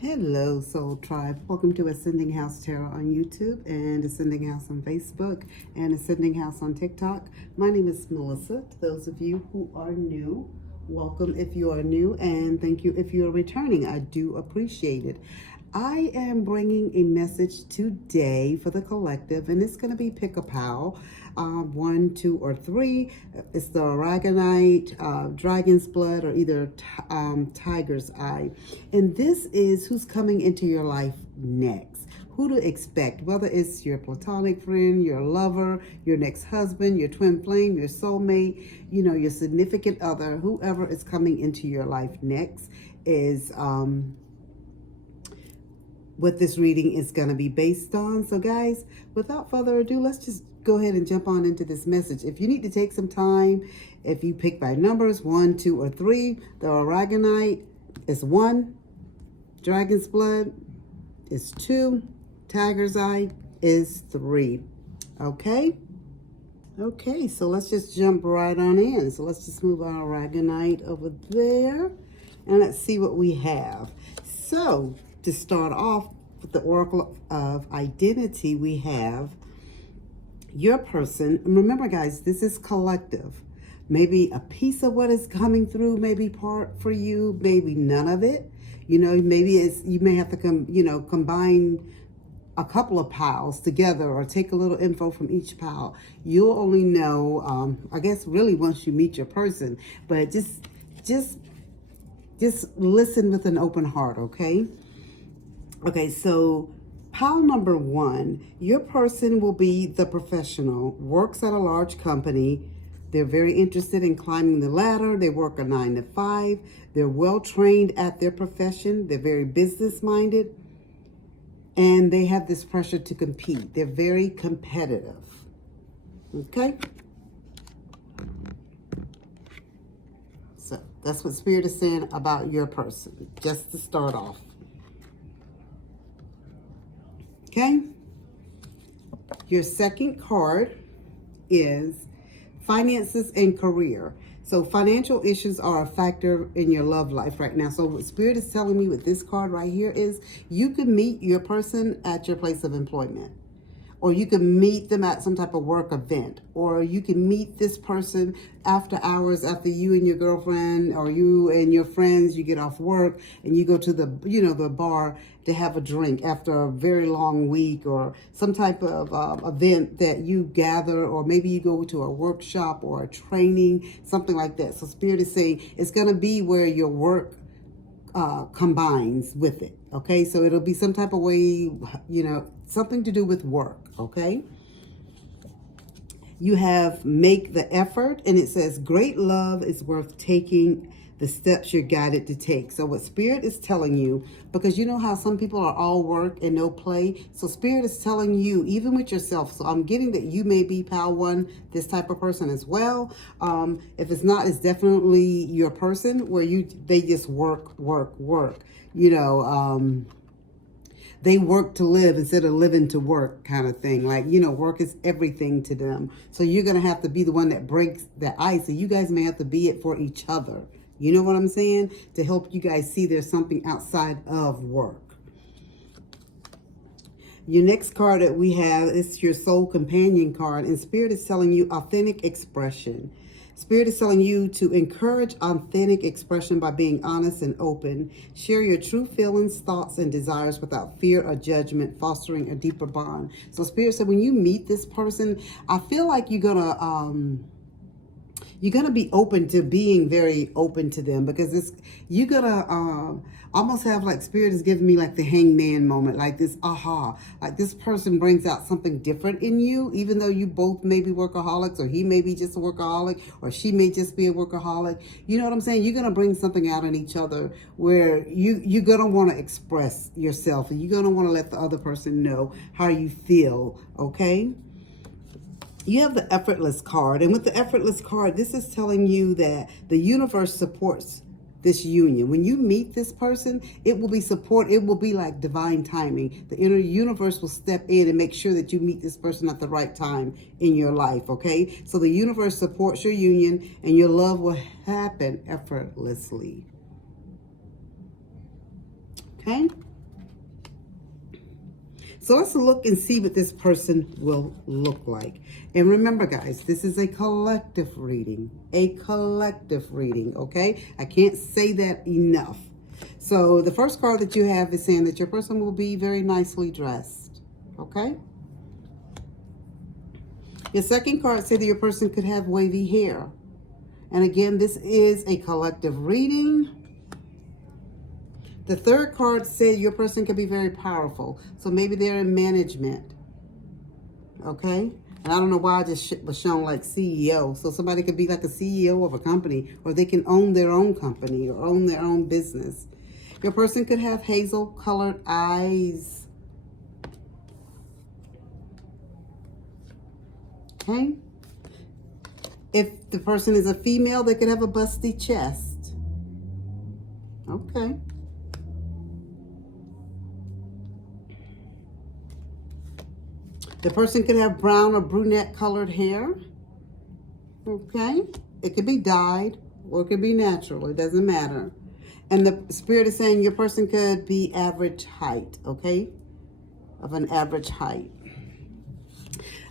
Hello, Soul Tribe. Welcome to Ascending House Tarot on YouTube and Ascending House on Facebook and Ascending House on TikTok. My name is Melissa. To those of you who are new, welcome if you are new, and thank you if you are returning. I do appreciate it. I am bringing a message today for the collective, and it's going to be Pick-a-Pal. 1, 2, or 3. It's the Aragonite, Dragon's Blood, or either Tiger's Eye. And this is who's coming into your life next. Who to expect, whether it's your platonic friend, your lover, your next husband, your twin flame, your soulmate, your significant other, whoever is coming into your life next is what this reading is going to be based on. So guys, without further ado, let's just go ahead and jump on into this message. If you need to take some time, if you pick by numbers 1, 2, or 3, the Aragonite is 1, Dragon's Blood is 2, Tiger's Eye is 3. Okay, so let's just jump right on in. So let's just move our Aragonite over there and let's see what we have. So to start off with the Oracle of Identity, we have your person. And remember, guys, this is collective. Maybe a piece of what is coming through may be part for you, maybe none of it. Maybe you may have to combine a couple of piles together or take a little info from each pile. You'll only know, I guess, really once you meet your person. But just listen with an open heart, okay? Okay, so pile number 1, your person will be the professional, works at a large company. They're very interested in climbing the ladder. They work a 9 to 5. They're well trained at their profession. They're very business minded. And they have this pressure to compete. They're very competitive. Okay? So that's what Spirit is saying about your person, just to start off. Okay, your second card is finances and career. So financial issues are a factor in your love life right now. So what Spirit is telling me with this card right here is you can meet your person at your place of employment, or you can meet them at some type of work event, or you can meet this person after hours, after you and your girlfriend or you and your friends, you get off work and you go to the bar to have a drink after a very long week, or some type of event that you gather, or maybe you go to a workshop or a training, something like that. So Spirit is saying it's going to be where your work combines with it. Okay, so it'll be some type of way, something to do with work. Okay, you have make the effort, and it says great love is worth taking the steps you're guided to take. So what Spirit is telling you, because you know how some people are all work and no play, so Spirit is telling you, even with yourself, so I'm getting that you may be pal 1, this type of person as well. If it's not, it's definitely your person where they just work. They work to live instead of living to work, kind of thing. Like, work is everything to them. So you're going to have to be the one that breaks the ice. So you guys may have to be it for each other. You know what I'm saying? To help you guys see there's something outside of work. Your next card that we have is your soul companion card. And Spirit is telling you authentic expression. Spirit is telling you to encourage authentic expression by being honest and open. Share your true feelings, thoughts, and desires without fear or judgment, fostering a deeper bond. So Spirit said when you meet this person, I feel like you're gonna be open to being very open to them, because you're gonna almost have, like, Spirit is giving me like the hangman moment, like this aha, like this person brings out something different in you, even though you both may be workaholics, or he may be just a workaholic, or she may just be a workaholic. You know what I'm saying? You're gonna bring something out in each other where you're gonna want to express yourself, and you're gonna want to let the other person know how you feel. Okay, you have the effortless card, and with the effortless card, this is telling you that the universe supports this union. When you meet this person, it will be support. It will be like divine timing. The inner universe will step in and make sure that you meet this person at the right time in your life. Okay, so the universe supports your union, and your love will happen effortlessly. Okay, So let's look and see what this person will look like. And remember, guys, this is a collective reading. A collective reading, okay? I can't say that enough. So the first card that you have is saying that your person will be very nicely dressed, okay? Your second card said that your person could have wavy hair. And again, this is a collective reading. The third card said your person could be very powerful. So maybe they're in management. Okay? And I don't know why I just was shown like CEO. So somebody could be like a CEO of a company, or they can own their own company or own their own business. Your person could have hazel colored eyes. Okay? If the person is a female, they could have a busty chest. Okay. The person could have brown or brunette colored hair. Okay. It could be dyed or it could be natural. It doesn't matter. And the spirit is saying your person could be average height. Okay. Of an average height.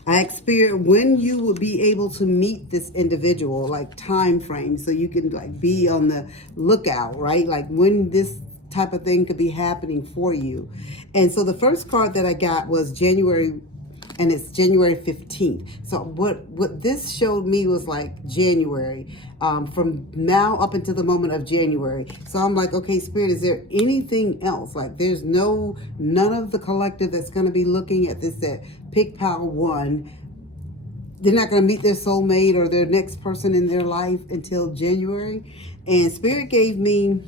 I experienced when you would be able to meet this individual, like time frame, so you can like be on the lookout, right? Like when this type of thing could be happening for you. And so the first card that I got was January, and it's January 15th. So what this showed me was like January, from now up until the moment of January. So I'm like, okay, Spirit, is there anything else? Like there's none of the collective that's going to be looking at this that pick pile one. They're not going to meet their soulmate or their next person in their life until January. And Spirit gave me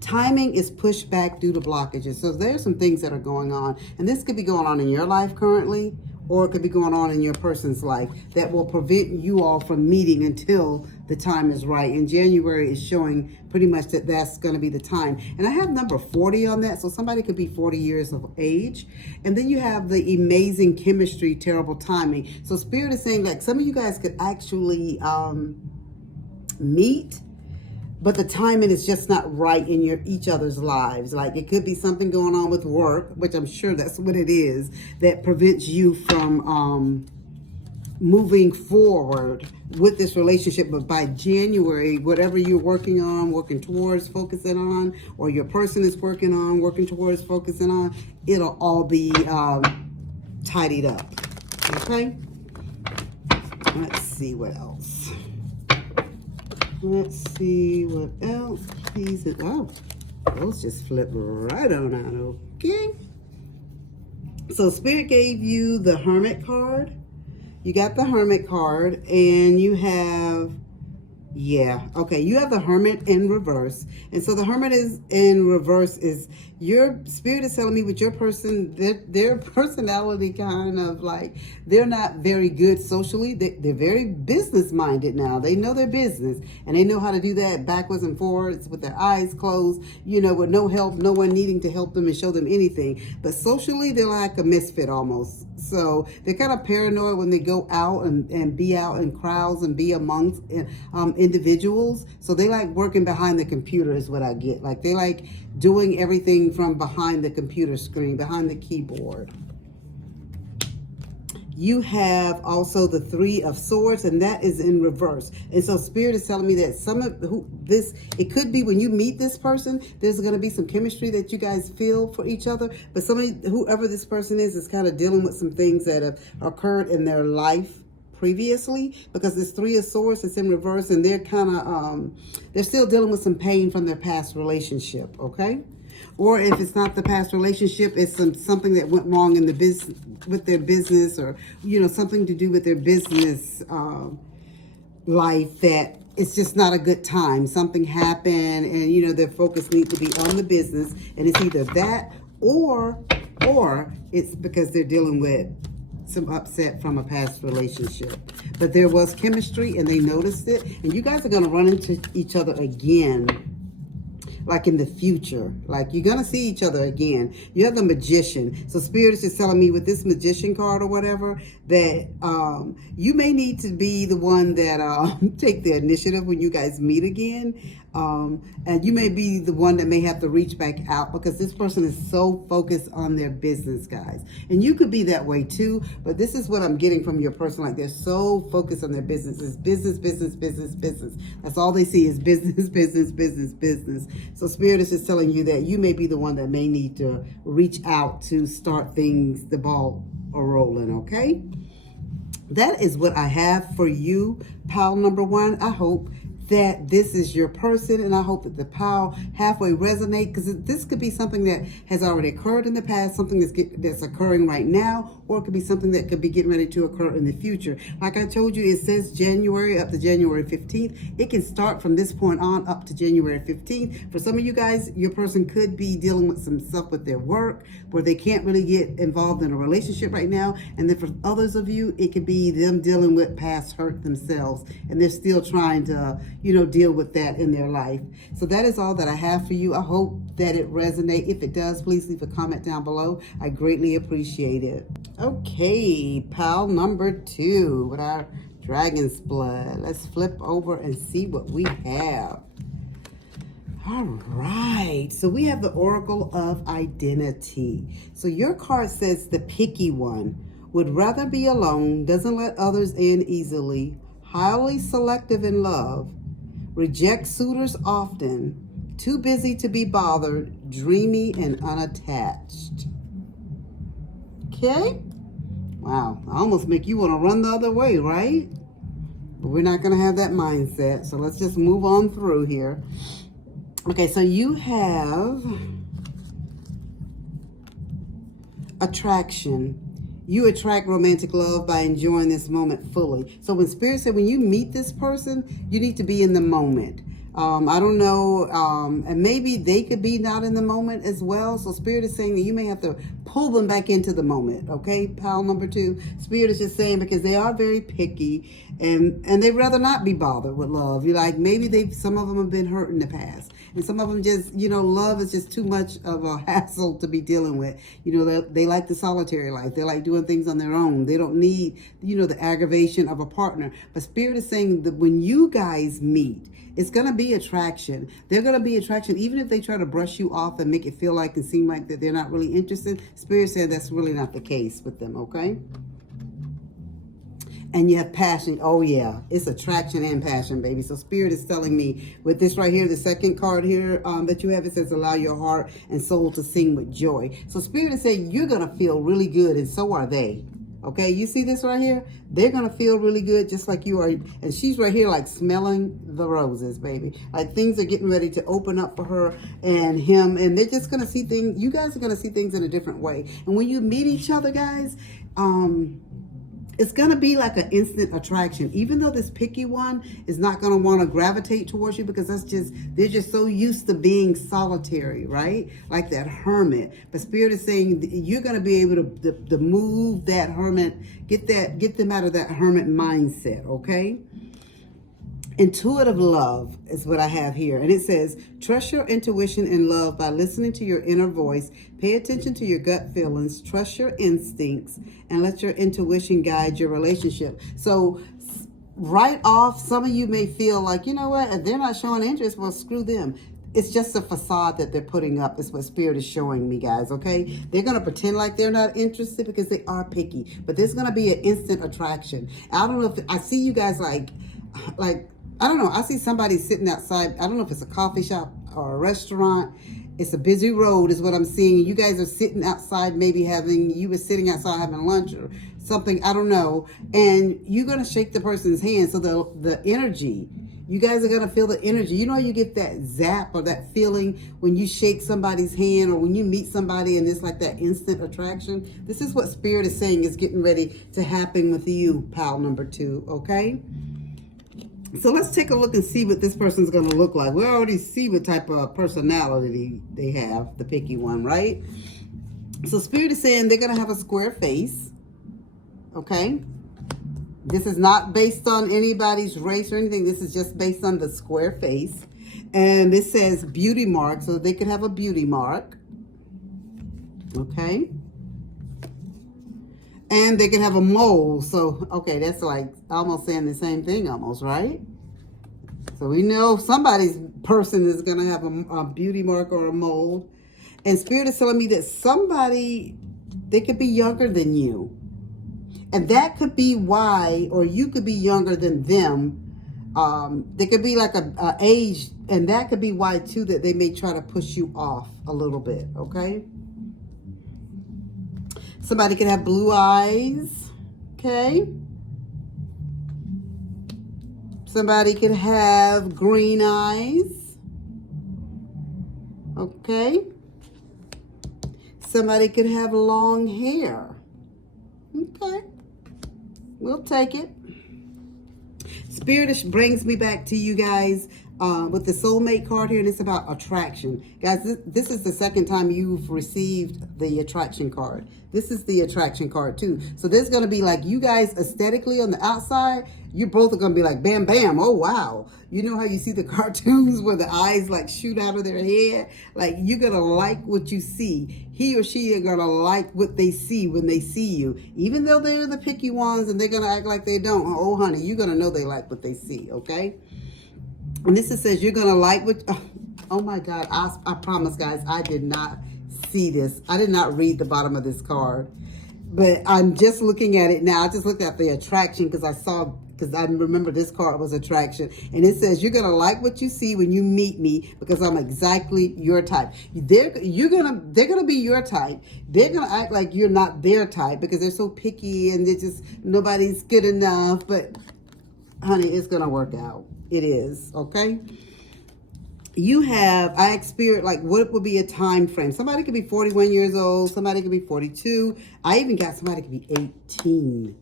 timing is pushed back due to blockages. So there's some things that are going on. And this could be going on in your life currently, or it could be going on in your person's life that will prevent you all from meeting until the time is right. And January is showing pretty much that that's going to be the time. And I have number 40 on that. So somebody could be 40 years of age. And then you have the amazing chemistry, terrible timing. So Spirit is saying like some of you guys could actually meet, but the timing is just not right in each other's lives. Like it could be something going on with work, which I'm sure that's what it is, that prevents you from moving forward with this relationship. But by January, whatever you're working on, working towards, focusing on, or your person is working on, working towards, focusing on, it'll all be tidied up. Okay? Let's see what else. Let's see what else. Please. Oh, those just flipped right on out. Okay. So Spirit gave you the Hermit card. You got the Hermit card, and you have, yeah, okay, you have the Hermit in reverse. And so the Hermit is in reverse is your Spirit is telling me with your person, their personality kind of like, they're not very good socially. They're very business minded now. They know their business, and they know how to do that backwards and forwards with their eyes closed, you know, with no help, no one needing to help them and show them anything. But socially, they're like a misfit almost. So they're kind of paranoid when they go out and be out in crowds and be amongst individuals. So they like working behind the computer is what I get. Like they like doing everything from behind the computer screen, behind the keyboard. You have also the Three of Swords, and that is in reverse. And so Spirit is telling me that some of this, it could be when you meet this person, there's going to be some chemistry that you guys feel for each other. But whoever this person is kind of dealing with some things that have occurred in their life previously, because this Three of Swords is in reverse, and they're kind of, they're still dealing with some pain from their past relationship, okay? Or if it's not the past relationship, it's something that went wrong in the business with their business, or you know, something to do with their business life that it's just not a good time. Something happened, and you know their focus needs to be on the business, and it's either that or it's because they're dealing with some upset from a past relationship. But there was chemistry, and they noticed it, and you guys are going to run into each other again. Like in the future, like you're gonna see each other again. You have the Magician. So Spirit is just telling me with this Magician card or whatever that you may need to be the one that take the initiative when you guys meet again. And you may be the one that may have to reach back out because this person is so focused on their business, guys. And you could be that way too, but this is what I'm getting from your person. Like they're so focused on their business. It's business, business, business, business. That's all they see is business, business, business, business. So Spirit is just telling you that you may be the one that may need to reach out to start things, the ball rolling, okay? That is what I have for you, pile number one. I hope that this is your person, and I hope that the pile halfway resonate, because this could be something that has already occurred in the past, something that's occurring right now, or it could be something that could be getting ready to occur in the future. Like I told you, it says January up to January 15th. It can start from this point on up to January 15th. For some of you guys, your person could be dealing with some stuff with their work where they can't really get involved in a relationship right now. And then for others of you, it could be them dealing with past hurt themselves, and they're still trying to deal with that in their life. So that is all that I have for you. I hope that it resonates. If it does, please leave a comment down below. I greatly appreciate it. Okay, pile number 2 with our dragon's blood. Let's flip over and see what we have. All right, so we have the Oracle of Identity. So your card says the picky one would rather be alone, doesn't let others in easily, highly selective in love, rejects suitors often, too busy to be bothered, dreamy and unattached. Okay? Wow, I almost make you want to run the other way, right? But we're not going to have that mindset, so let's just move on through here. Okay, so you have attraction. You attract romantic love by enjoying this moment fully. So when Spirit said when you meet this person, you need to be in the moment. I don't know, and maybe they could be not in the moment as well. So Spirit is saying that you may have to pull them back into the moment, okay? Pile number 2. Spirit is just saying because they are very picky and they'd rather not be bothered with love. You're like, maybe some of them have been hurt in the past. And some of them just, love is just too much of a hassle to be dealing with. They like the solitary life. They like doing things on their own. They don't need, the aggravation of a partner. But Spirit is saying that when you guys meet, it's going to be attraction. They're going to be attraction. Even if they try to brush you off and make it feel like and seem like that they're not really interested, Spirit said that's really not the case with them, okay? And you have passion. Oh, yeah. It's attraction and passion, baby. So Spirit is telling me with this right here, the second card here that you have, it says allow your heart and soul to sing with joy. So Spirit is saying you're going to feel really good, and so are they. Okay, you see this right here? They're going to feel really good just like you are. And she's right here like smelling the roses, baby. Like things are getting ready to open up for her and him. And they're just going to see things. You guys are going to see things in a different way. And when you meet each other, guys, it's going to be like an instant attraction. Even though this picky one is not going to want to gravitate towards you because they're just so used to being solitary, right? Like that hermit. But Spirit is saying you're going to be able to move that hermit, get them out of that hermit mindset, okay? Intuitive love is what I have here. And it says, trust your intuition and love by listening to your inner voice. Pay attention to your gut feelings. Trust your instincts and let your intuition guide your relationship. So right off, some of you may feel like, you know what, if they're not showing interest, well, screw them. It's just a facade that they're putting up is what Spirit is showing me, guys, okay? They're going to pretend like they're not interested because they are picky. But there's going to be an instant attraction. I don't know if I see you guys like I don't know. I see somebody sitting outside. I don't know if it's a coffee shop or a restaurant. It's a busy road is what I'm seeing. You guys are sitting outside, maybe you were sitting outside having lunch or something. I don't know. And you're going to shake the person's hand. So the energy, you guys are going to feel the energy. You know, you get that zap or that feeling when you shake somebody's hand or when you meet somebody and it's like that instant attraction. This is what Spirit is saying is getting ready to happen with you, pal number 2, okay? So let's take a look and see what this person's going to look like. We already see what type of personality they have, the picky one, right? So Spirit is saying they're going to have a square face, okay? This is not based on anybody's race or anything. This is just based on the square face. And this says beauty mark, so they could have a beauty mark, okay? And they can have a mole. So, okay, that's like almost saying the same thing almost, right? So we know somebody's person is going to have a beauty mark or a mold. And Spirit is telling me that somebody, they could be younger than you. And that could be why, or you could be younger than them. There could be like a age, and that could be why too, that they may try to push you off a little bit, okay? Somebody could have blue eyes, okay? Somebody could have green eyes, okay? Somebody could have long hair, okay? We'll take it. Spirit brings me back to you guys with the soulmate card here, and it's about attraction. Guys, this is the second time you've received the attraction card. This is the attraction card too. So there's going to be like you guys aesthetically on the outside, you both are going to be like, bam, bam, oh, wow. You know how you see the cartoons where the eyes like shoot out of their head? Like you're going to like what you see. He or she are going to like what they see when they see you. Even though they're the picky ones and they're going to act like they don't. Oh, honey, you're going to know they like what they see, okay? And this says you're going to like what... Oh, my God. I promise, guys, I did not see this. I did not read the bottom of this card. But I'm just looking at it now. I just looked at the attraction because I remember this card was attraction. And it says, you're going to like what you see when you meet me because I'm exactly your type. They're going to be your type. They're going to act like you're not their type because they're so picky and they're just, nobody's good enough. But, honey, it's going to work out. It is, okay? I experienced, like, what would be a time frame? Somebody could be 41 years old. Somebody could be 42. I even got somebody could be 18.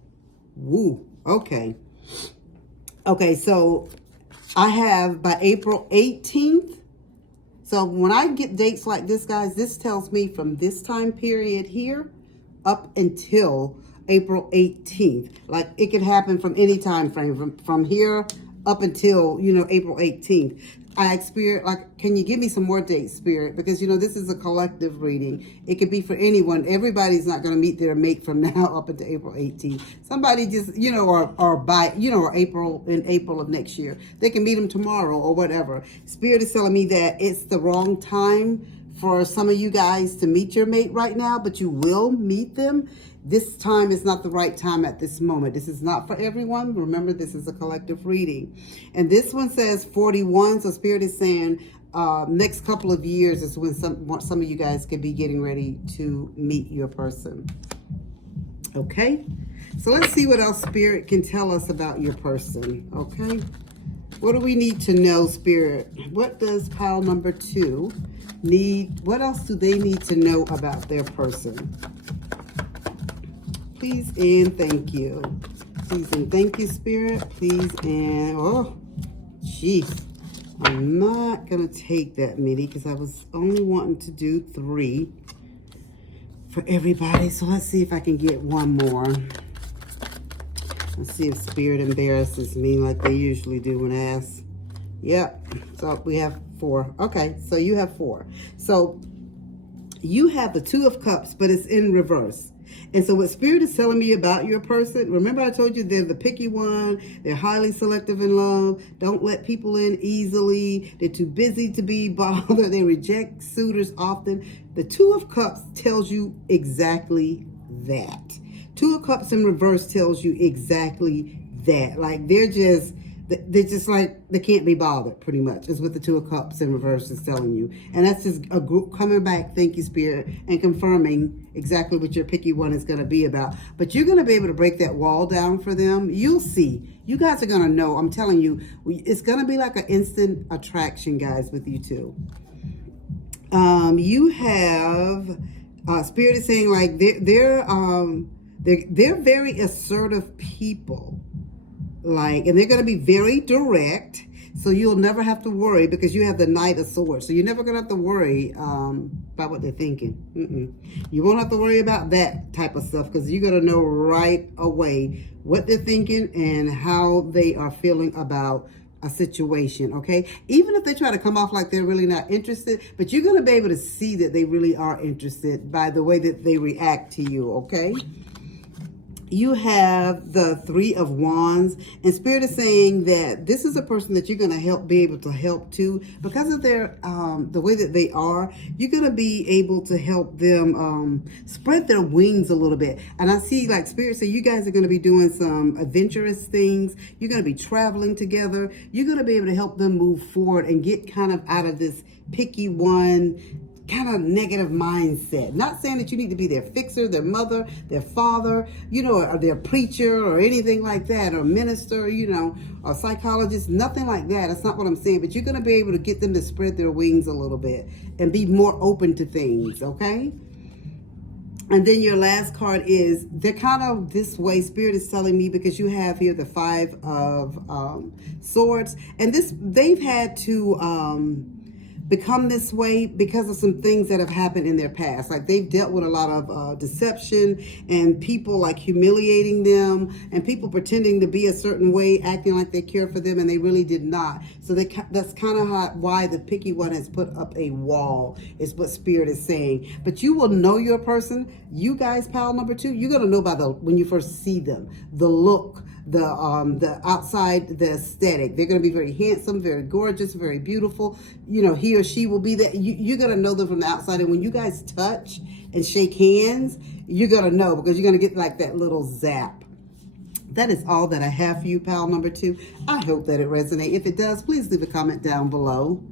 Woo, okay. Okay, so I have by April 18th. So when I get dates like this, guys, this tells me from this time period here up until April 18th. Like it could happen from any time frame, from here up until, April 18th. I experienced, like, can you give me some more dates, Spirit? Because, this is a collective reading. It could be for anyone. Everybody's not going to meet their mate from now up until April 18th. Somebody just, or by, or in April of next year. They can meet them tomorrow or whatever. Spirit is telling me that it's the wrong time for some of you guys to meet your mate right now, but you will meet them. This time is not the right time at this moment. This is not for everyone. Remember, this is a collective reading. And this one says 41. So Spirit is saying next couple of years is when some of you guys could be getting ready to meet your person. Okay? So let's see what else Spirit can tell us about your person. Okay? What do we need to know, Spirit? What does pile number 2 need? What else do they need to know about their person? Please and thank you. Please and thank you, Spirit. Please and, oh, jeez. I'm not going to take that many because I was only wanting to do 3 for everybody. So let's see if I can get one more. Let's see if Spirit embarrasses me like they usually do when asked. Yep. So we have 4. Okay. So you have 4. So you have the 2 of Cups, but it's in reverse. And so what Spirit is telling me about your person, remember I told you they're the picky one, they're highly selective in love, don't let people in easily, they're too busy to be bothered, they reject suitors often. The 2 of Cups tells you exactly that. 2 of Cups in reverse tells you exactly that. Like they're just like, they can't be bothered, pretty much, is what the 2 of Cups in reverse is telling you. And that's just a group coming back, thank you, Spirit, and confirming exactly what your picky one is going to be about. But you're going to be able to break that wall down for them. You'll see. You guys are going to know. I'm telling you, it's going to be like an instant attraction, guys, with you two. You have, Spirit is saying, like, they're very assertive people. Like, and they're going to be very direct, so you'll never have to worry because you have the Knight of Swords. So you're never going to have to worry about what they're thinking. You won't have to worry about that type of stuff because you're going to know right away what they're thinking and how they are feeling about a situation, okay? Even if they try to come off like they're really not interested, but you're going to be able to see that they really are interested by the way that they react to you, okay? You have the Three of Wands, and Spirit is saying that this is a person that you're going to help, be able to help too, because of their the way that they are. You're going to be able to help them spread their wings a little bit. And I see, like, Spirit say, you guys are going to be doing some adventurous things. You're going to be traveling together. You're going to be able to help them move forward and get kind of out of this picky one kind of negative mindset. Not saying that you need to be their fixer, their mother, their father, you know, or their preacher or anything like that, or minister, you know, or psychologist, nothing like that. That's not what I'm saying. But you're going to be able to get them to spread their wings a little bit and be more open to things, okay? And then your last card is, they're kind of this way, Spirit is telling me, because you have here the Five of Swords. And this, they've had to become this way because of some things that have happened in their past. Like, they've dealt with a lot of deception and people like humiliating them and people pretending to be a certain way, acting like they care for them and they really did not. So that's kind of why the picky one has put up a wall, is what Spirit is saying. But you will know your person. You guys, pile number 2, you're going to know by when you first see them, the look, the outside, the aesthetic. They're going to be very handsome, very gorgeous, very beautiful. You know, he or she will be that. You're going to know them from the outside. And when you guys touch and shake hands, you're going to know, because you're going to get like that little zap. That is all that I have for you, pal number 2. I hope that it resonates. If it does, please leave a comment down below.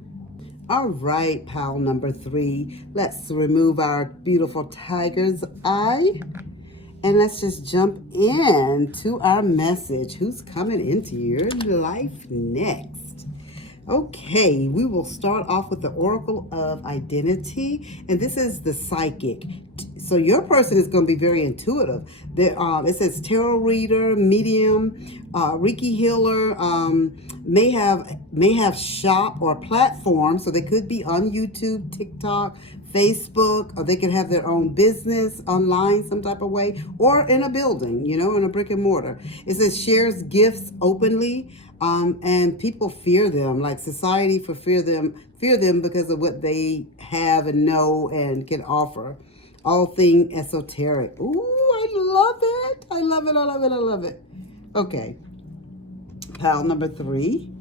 All right, pal number 3. Let's remove our beautiful tiger's eye. And let's just jump into our message. Who's coming into your life next? Okay, we will start off with the Oracle of Identity. And this is the Psychic. So your person is going to be very intuitive. It says tarot reader, medium, Reiki healer, may have shop or platform. So they could be on YouTube, TikTok, Facebook, or they could have their own business online some type of way, or in a building, you know, in a brick and mortar. It says shares gifts openly, and people fear them, like society fear them because of what they have and know and can offer. All thing esoteric. Ooh, I love it. I love it. I love it. I love it. Okay. Pile number 3.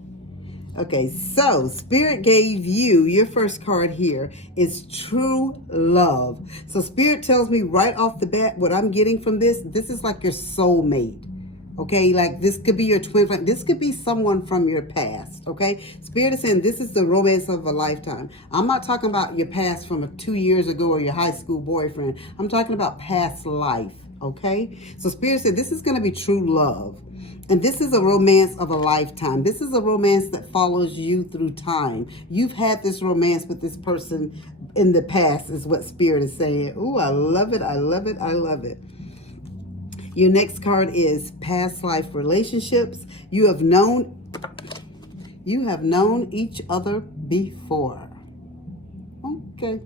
Okay, so Spirit gave you, your first card here is true love. So Spirit tells me right off the bat, what I'm getting from this is like your soulmate. Okay, like this could be your twin flame. This could be someone from your past. Okay, Spirit is saying this is the romance of a lifetime. I'm not talking about your past from 2 years ago or your high school boyfriend. I'm talking about past life. Okay, so Spirit said this is going to be true love. And this is a romance of a lifetime. This is a romance that follows you through time. You've had this romance with this person in the past, is what Spirit is saying. Ooh, I love it. I love it. I love it. Your next card is past life relationships. You have known each other before. Okay.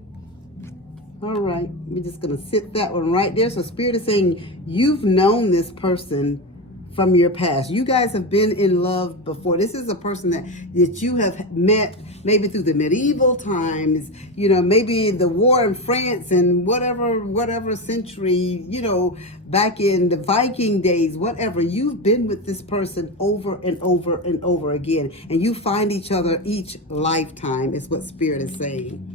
All right. We're just going to sit that one right there. So Spirit is saying you've known this person from your past. You guys have been in love before. This is a person that you have met maybe through the medieval times, you know, maybe the war in France and whatever century, you know, back in the Viking days, whatever. You've been with this person over and over and over again, and you find each other each lifetime, is what Spirit is saying.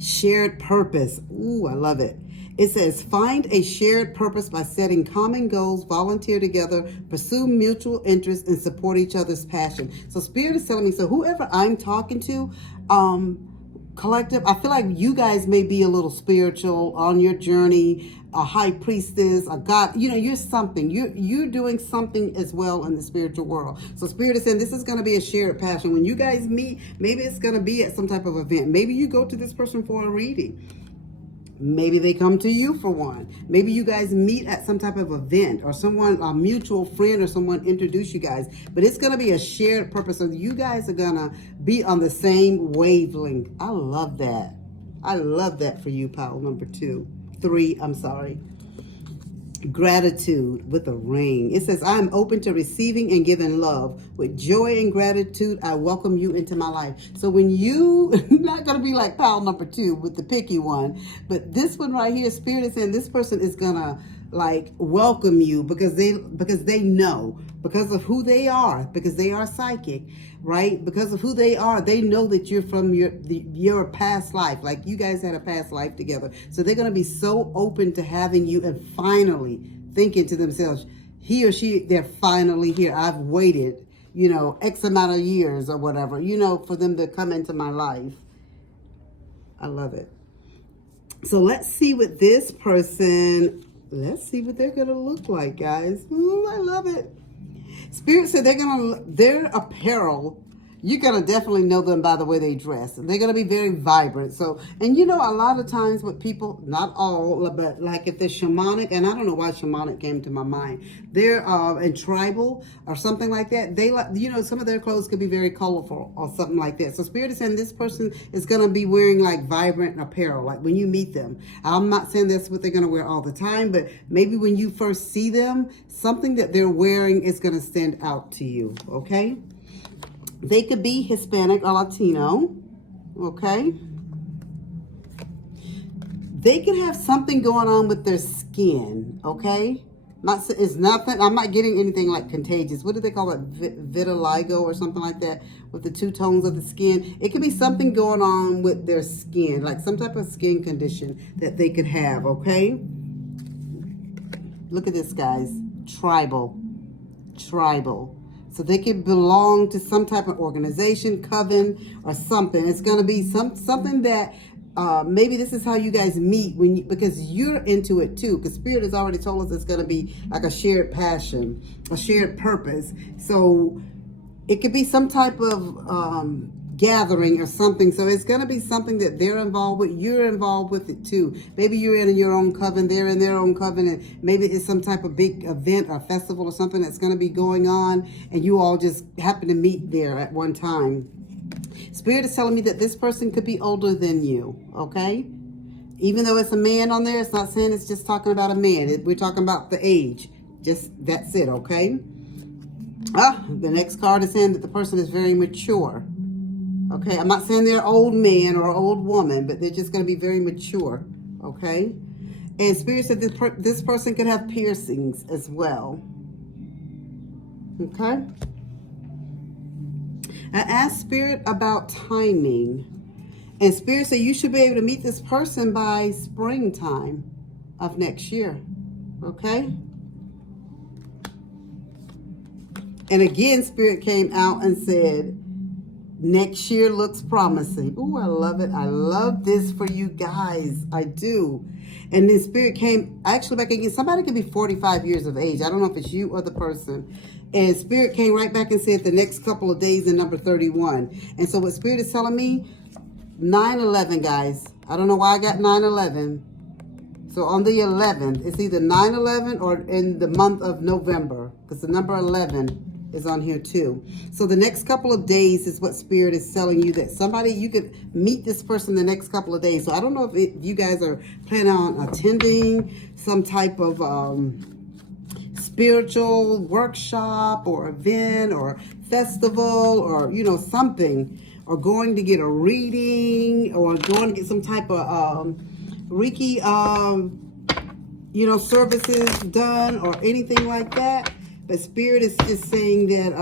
Shared purpose. Ooh, I love it. It says, find a shared purpose by setting common goals, volunteer together, pursue mutual interests, and support each other's passion. So Spirit is telling me, so whoever I'm talking to, collective, I feel like you guys may be a little spiritual on your journey, a high priestess, a god, you know, you're something. You're doing something as well in the spiritual world. So Spirit is saying this is going to be a shared passion. When you guys meet, maybe it's going to be at some type of event. Maybe you go to this person for a reading. Maybe they come to you for one. Maybe you guys meet at some type of event, or someone, a mutual friend or someone introduce you guys. But it's going to be a shared purpose. So you guys are going to be on the same wavelength. I love that. I love that for you, pile number 3. I'm sorry. Gratitude with a ring. It says, I am open to receiving and giving love. With joy and gratitude, I welcome you into my life. So when you, not going to be like pile number 2 with the picky one, but this one right here, Spirit is saying this person is going to like welcome you because they know, because of who they are, because they are psychic, right? Because of who they are, they know that you're from your past life, like you guys had a past life together. So they're going to be so open to having you, and finally thinking to themselves, he or she, they're finally here. I've waited, X amount of years or whatever, for them to come into my life. I love it. So let's see what this person, let's see what they're going to look like, guys. Ooh, I love it. Spirit said their apparel, you're going to definitely know them by the way they dress. They're going to be very vibrant. So, and a lot of times with people, not all, but like if they're shamanic, and I don't know why shamanic came to my mind. They're in tribal or something like that. They like, some of their clothes could be very colorful or something like that. So Spirit is saying this person is going to be wearing like vibrant apparel, like when you meet them. I'm not saying that's what they're going to wear all the time, but maybe when you first see them, something that they're wearing is going to stand out to you, okay? They could be Hispanic or Latino, okay? They could have something going on with their skin, okay? It's nothing, I'm not getting anything like contagious. What do they call it? Vitiligo or something like that, with the two tones of the skin. It could be something going on with their skin, like some type of skin condition that they could have, okay? Look at this, guys. Tribal. So they could belong to some type of organization, coven, or something. It's going to be something that maybe this is how you guys meet because you're into it too. Because Spirit has already told us it's going to be like a shared passion, a shared purpose. So it could be some type of gathering or something. So it's going to be something that they're involved with. You're involved with it too. Maybe you're in your own coven. They're in their own coven. And maybe it's some type of big event or festival or something that's going to be going on. And you all just happen to meet there at one time. Spirit is telling me that this person could be older than you. Okay? Even though it's a man on there, it's not saying it's just talking about a man. We're talking about the age. Just that's it. Okay? The next card is saying that the person is very mature. Okay, I'm not saying they're an old man or an old woman, but they're just going to be very mature, okay? And Spirit said this person could have piercings as well, okay? I asked Spirit about timing, and Spirit said you should be able to meet this person by springtime of next year, okay? And again, Spirit came out and said, next year looks promising. Ooh, I love it. I love this for you guys. I do. And then Spirit came actually back again. Somebody could be 45 years of age. I don't know if it's you or the person. And Spirit came right back and said the next couple of days in number 31. And so what Spirit is telling me, 9/11, guys. I don't know why I got 9/11. So on the 11th, it's either 9/11 or in the month of November, because the number 11 is on here too. So the next couple of days is what Spirit is telling you, that you could meet this person the next couple of days. So I don't know if you guys are planning on attending some type of spiritual workshop or event or festival or, something, or going to get a reading or going to get some type of Reiki, services done or anything like that. But Spirit is just saying that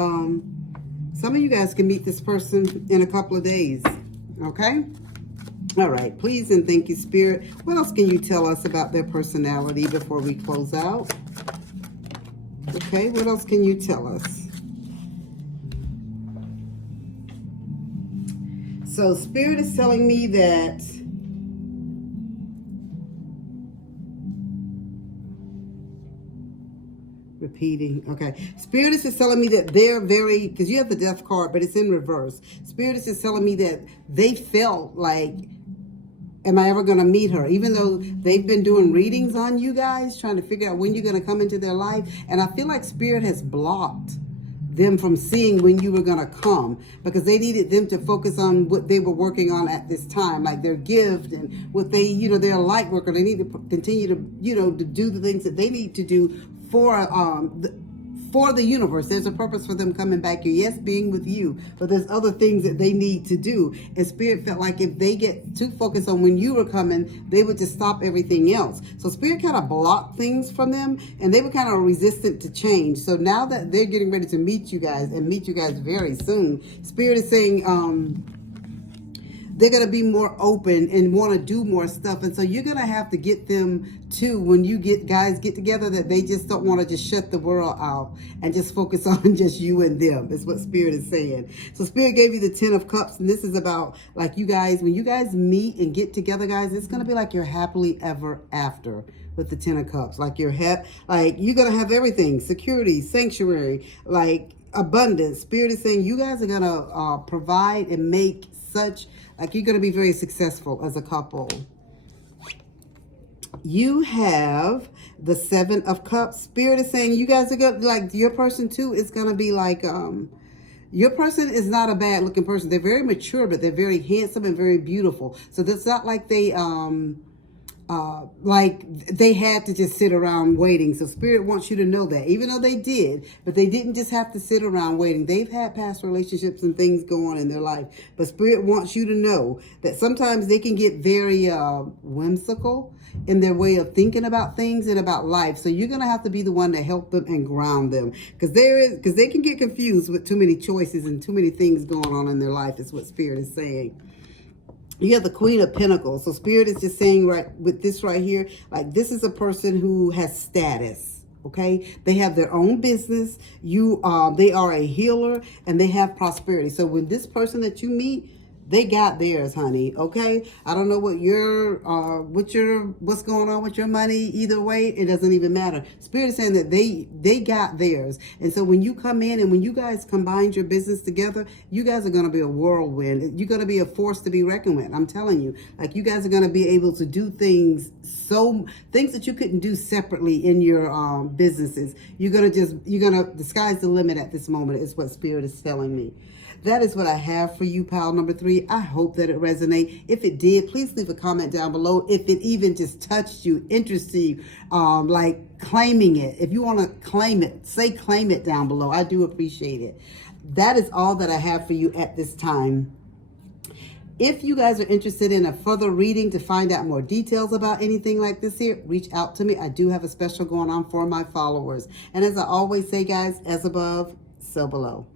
some of you guys can meet this person in a couple of days. Okay? All right. Please and thank you, Spirit. What else can you tell us about their personality before we close out? Okay. What else can you tell us? So Spirit is telling me that repeating. Okay. Spirit is just telling me that they're very, because you have the death card, but it's in reverse. Spirit is just telling me that they felt like, am I ever going to meet her? Even though they've been doing readings on you guys, trying to figure out when you're going to come into their life. And I feel like Spirit has blocked them from seeing when you were going to come, because they needed them to focus on what they were working on at this time, like their gift and what they, they're a light worker. They need to continue to, to do the things that they need to do for the universe. There's a purpose for them coming back here. Yes, being with you, but there's other things that they need to do. And Spirit felt like if they get too focused on when you were coming, they would just stop everything else. So Spirit kind of blocked things from them, and they were kind of resistant to change. So now that they're getting ready to meet you guys and meet you guys very soon, Spirit is saying, they're going to be more open and want to do more stuff. And so you're going to have to get them too, when you guys get together, that they just don't want to just shut the world out and just focus on just you and them, is what Spirit is saying. So Spirit gave you the 10 of Cups, and this is about like you guys, when you guys meet and get together, guys, it's going to be like you're happily ever after with the 10 of Cups. Like you're you're going to have everything, security, sanctuary, like abundance. Spirit is saying you guys are going to provide and make such, like you're going to be very successful as a couple. You have the 7 of Cups. Spirit is saying you guys are going to, like, your person too is going to be like, your person is not a bad looking person. They're very mature, but they're very handsome and very beautiful. So it's not like they, like they had to just sit around waiting. So Spirit wants you to know that, even though they did, but they didn't just have to sit around waiting. They've had past relationships and things go on in their life. But Spirit wants you to know that sometimes they can get very whimsical in their way of thinking about things and about life. So you're going to have to be the one to help them and ground them, because they can get confused with too many choices and too many things going on in their life, is what Spirit is saying. You have the Queen of Pentacles. So Spirit is just saying right with this right here, like this is a person who has status. Okay, they have their own business. They are a healer and they have prosperity. So when this person that you meet, they got theirs, honey. Okay, I don't know what's going on with your money. Either way, it doesn't even matter. Spirit is saying that they got theirs, and so when you come in and when you guys combine your business together, you guys are going to be a whirlwind. You're going to be a force to be reckoned with. I'm telling you, like you guys are going to be able to do things that you couldn't do separately in your businesses. The sky's the limit at this moment, is what Spirit is telling me. That is what I have for you, pile number 3. I hope that it resonates. If it did, please leave a comment down below. If it even just touched you, interested you, like claiming it. If you want to claim it, say claim it down below. I do appreciate it. That is all that I have for you at this time. If you guys are interested in a further reading to find out more details about anything like this here, reach out to me. I do have a special going on for my followers. And as I always say, guys, as above, so below.